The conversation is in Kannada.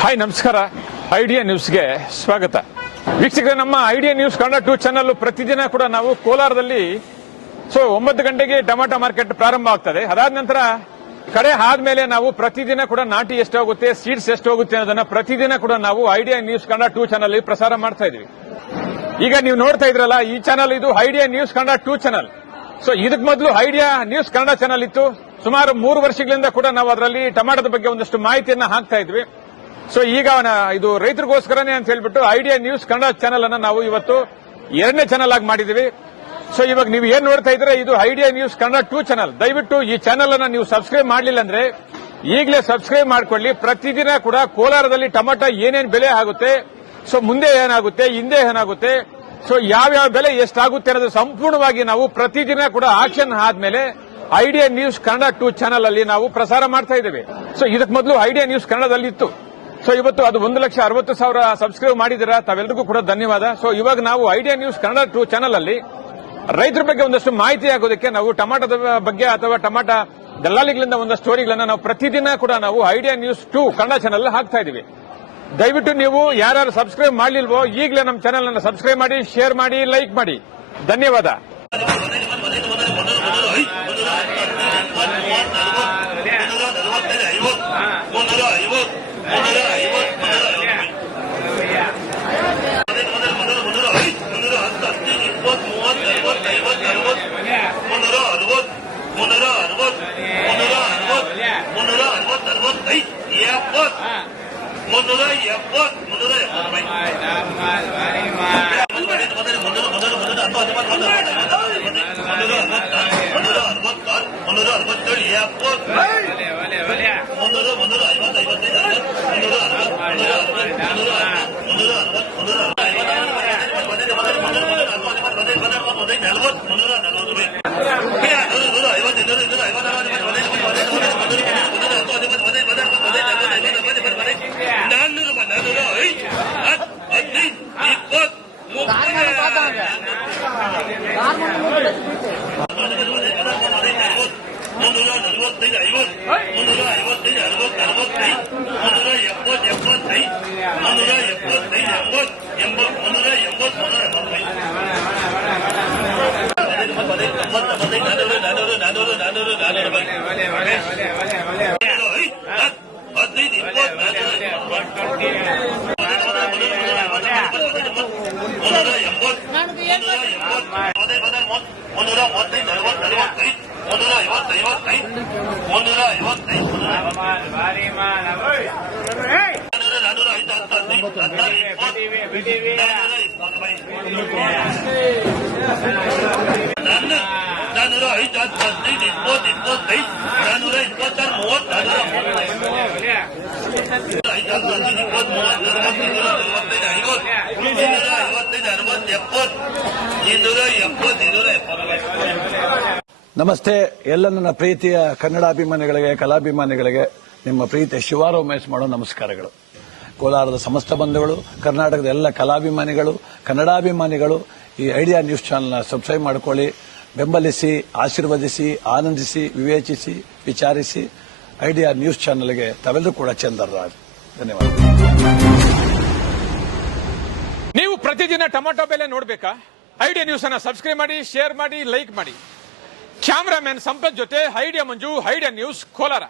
ಹಾಯ್ ನಮಸ್ಕಾರ. ಐಡಿಯಾ ನ್ಯೂಸ್ಗೆ ಸ್ವಾಗತ. ವೀಕ್ಷಕರೇ, ನಮ್ಮ ಐಡಿಯಾ ನ್ಯೂಸ್ ಕನ್ನಡ 2 ಚಾನಲ್ ಪ್ರತಿದಿನ ಕೂಡ ನಾವು ಕೋಲಾರದಲ್ಲಿ 9 ಗಂಟೆಗೆ ಟೊಮಾಟೊ ಮಾರ್ಕೆಟ್ ಪ್ರಾರಂಭ ಆಗ್ತದೆ. ಅದಾದ ನಂತರ ಕಡೆ ಆದ್ಮೇಲೆ ನಾವು ಪ್ರತಿದಿನ ಕೂಡ ನಾಟಿ ಎಷ್ಟು ಹೋಗುತ್ತೆ, ಸೀಡ್ಸ್ ಎಷ್ಟು ಹೋಗುತ್ತೆ ಅನ್ನೋದನ್ನ ಪ್ರತಿದಿನ ಕೂಡ ನಾವು ಐಡಿಯಾ ನ್ಯೂಸ್ ಕನ್ನಡ 2 ಚಾನಲ್ ಪ್ರಸಾರ ಮಾಡ್ತಾ ಇದೀವಿ. ಈಗ ನೀವು ನೋಡ್ತಾ ಇದ್ರಲ್ಲ, ಈ ಚಾನಲ್ ಇದು ಐಡಿಯಾ ನ್ಯೂಸ್ ಕನ್ನಡ 2 ಚಾನಲ್. ಇದಕ್ಕೆ ಮೊದಲು ಐಡಿಯಾ ನ್ಯೂಸ್ ಕನ್ನಡ ಚಾನಲ್ ಇತ್ತು. ಸುಮಾರು 3 ವರ್ಷಗಳಿಂದ ಕೂಡ ನಾವು ಅದರಲ್ಲಿ ಟೊಮಾಟೋದ ಬಗ್ಗೆ ಒಂದಷ್ಟು ಮಾಹಿತಿಯನ್ನ ಹಾಕ್ತಾ ಇದ್ವಿ. ಈಗ ಇದು ರೈತರಿಗೋಸ್ಕರನೇ ಅಂತ ಹೇಳ್ಬಿಟ್ಟು ಐಡಿಯಾ ನ್ಯೂಸ್ ಕನ್ನಡ ಚಾನಲ್ ಅನ್ನ ನಾವು ಇವತ್ತು 2ನೇ ಚಾನಲ್ ಆಗಿ ಮಾಡಿದೀವಿ. ಇವಾಗ ನೀವು ಏನ್ ನೋಡ್ತಾ ಇದ್ರೆ ಇದು ಐಡಿಯಾ ನ್ಯೂಸ್ ಕನ್ನಡ 2 ಚಾನಲ್. ದಯವಿಟ್ಟು ಈ ಚಾನಲ್ ಅನ್ನ ನೀವು ಸಬ್ಸ್ಕ್ರೈಬ್ ಮಾಡಲಿಲ್ಲ ಅಂದ್ರೆ ಈಗಲೇ ಸಬ್ಸ್ಕ್ರೈಬ್ ಮಾಡ್ಕೊಳ್ಳಿ. ಪ್ರತಿದಿನ ಕೂಡ ಕೋಲಾರದಲ್ಲಿ ಟೊಮಾಟೊ ಏನೇನು ಬೆಲೆ ಆಗುತ್ತೆ, ಮುಂದೆ ಏನಾಗುತ್ತೆ, ಹಿಂದೆ ಏನಾಗುತ್ತೆ, ಯಾವ್ಯಾವ ಬೆಲೆ ಎಷ್ಟಾಗುತ್ತೆ ಅನ್ನೋದು ಸಂಪೂರ್ಣವಾಗಿ ನಾವು ಪ್ರತಿದಿನ ಕೂಡ ಆಕ್ಷನ್ ಆದ್ಮೇಲೆ ಐಡಿಯಾ ನ್ಯೂಸ್ ಕನ್ನಡ 2 ಚಾನಲ್ ಅಲ್ಲಿ ನಾವು ಪ್ರಸಾರ ಮಾಡ್ತಾ ಇದ್ದೇವೆ. ಇದಕ್ಕೆ ಮೊದಲು ಐಡಿಯಾ ನ್ಯೂಸ್ ಕನ್ನಡದಲ್ಲಿ ಇತ್ತು. ಇವತ್ತು ಅದು 1,60,000 ಸಬ್ಸ್ಕ್ರೈಬ್ ಮಾಡಿದಿರಾ, ತಾವೆಲ್ಲರಿಗೂ ಕೂಡ ಧನ್ಯವಾದ. ಇವಾಗ ನಾವು ಐಡಿಯಾ ನ್ಯೂಸ್ ಕನ್ನಡ 2 ಚಾನಲ್ ಅಲ್ಲಿ ರೈತರ ಬಗ್ಗೆ ಒಂದಷ್ಟು ಮಾಹಿತಿ ಆಗೋದಕ್ಕೆ ನಾವು ಟೊಮಾಟೋದ ಬಗ್ಗೆ ಅಥವಾ ಟೊಮಾಟೊ ದಲ್ಲಾಳಿಗಳಿಂದ ಒಂದಷ್ಟು ಸ್ಟೋರಿಗಳನ್ನ ನಾವು ಪ್ರತಿದಿನ ಕೂಡ ನಾವು ಐಡಿಯಾ ನ್ಯೂಸ್ 2 ಕನ್ನಡ ಚಾನಲ್ ಹಾಕ್ತಾ ಇದೀವಿ. ದಯವಿಟ್ಟು ನೀವು ಯಾರು ಸಬ್ಸ್ಕ್ರೈಬ್ ಮಾಡಲಿಲ್ವೋ ಈಗಲೇ ನಮ್ಮ ಚಾನಲ್ ಅನ್ನು ಸಬ್ಸ್ಕ್ರೈಬ್ ಮಾಡಿ, ಶೇರ್ ಮಾಡಿ, ಲೈಕ್ ಮಾಡಿ. ಧನ್ಯವಾದ. ನಮಸ್ತೆ. ಎಲ್ಲ ನನ್ನ ಪ್ರೀತಿಯ ಕನ್ನಡಾಭಿಮಾನಿಗಳಿಗೆ, ಕಲಾಭಿಮಾನಿಗಳಿಗೆ ನಿಮ್ಮ ಪ್ರೀತಿಯ ಶಿವಾರ ಉಮೇಶ್ ಮಾಡೋ ನಮಸ್ಕಾರಗಳು. ಕೋಲಾರದ ಸಮಸ್ತ ಬಂಧುಗಳು, ಕರ್ನಾಟಕದ ಎಲ್ಲ ಕಲಾಭಿಮಾನಿಗಳು, ಕನ್ನಡಾಭಿಮಾನಿಗಳು ಈ ಐಡಿಯಾ ನ್ಯೂಸ್ ಚಾನೆಲ್ನ ಸಬ್ಸ್ಕ್ರೈಬ್ ಮಾಡಿಕೊಳ್ಳಿ, ಬೆಂಬಲಿಸಿ, ಆಶೀರ್ವದಿಸಿ, ಆನಂದಿಸಿ, ವಿವೇಚಿಸಿ, ವಿಚಾರಿಸಿ. ಐಡಿಯಾ ನ್ಯೂಸ್ ಚಾನೆಲ್ಗೆ ತಾವೆಲ್ಲರೂ ಕೂಡ ಚಂದರ್ರಾಜ್. ಧನ್ಯವಾದ. ನೀವು ಪ್ರತಿದಿನ ಟೊಮಾಟೊ ಬೆಲೆ ನೋಡಬೇಕಾ? ಐಡಿಯಾ ನ್ಯೂಸ್ ಅನ್ನ ಸಬ್ಸ್ಕ್ರೈಬ್ ಮಾಡಿ, ಶೇರ್ ಮಾಡಿ, ಲೈಕ್ ಮಾಡಿ. ಕ್ಯಾಮರಾಮನ್ ಸಂಪತ್ ಜೊತೆ ಐಡಿಯಾ ಮಂಜು, ಐಡಿಯಾ ನ್ಯೂಸ್ ಕೋಲಾರ.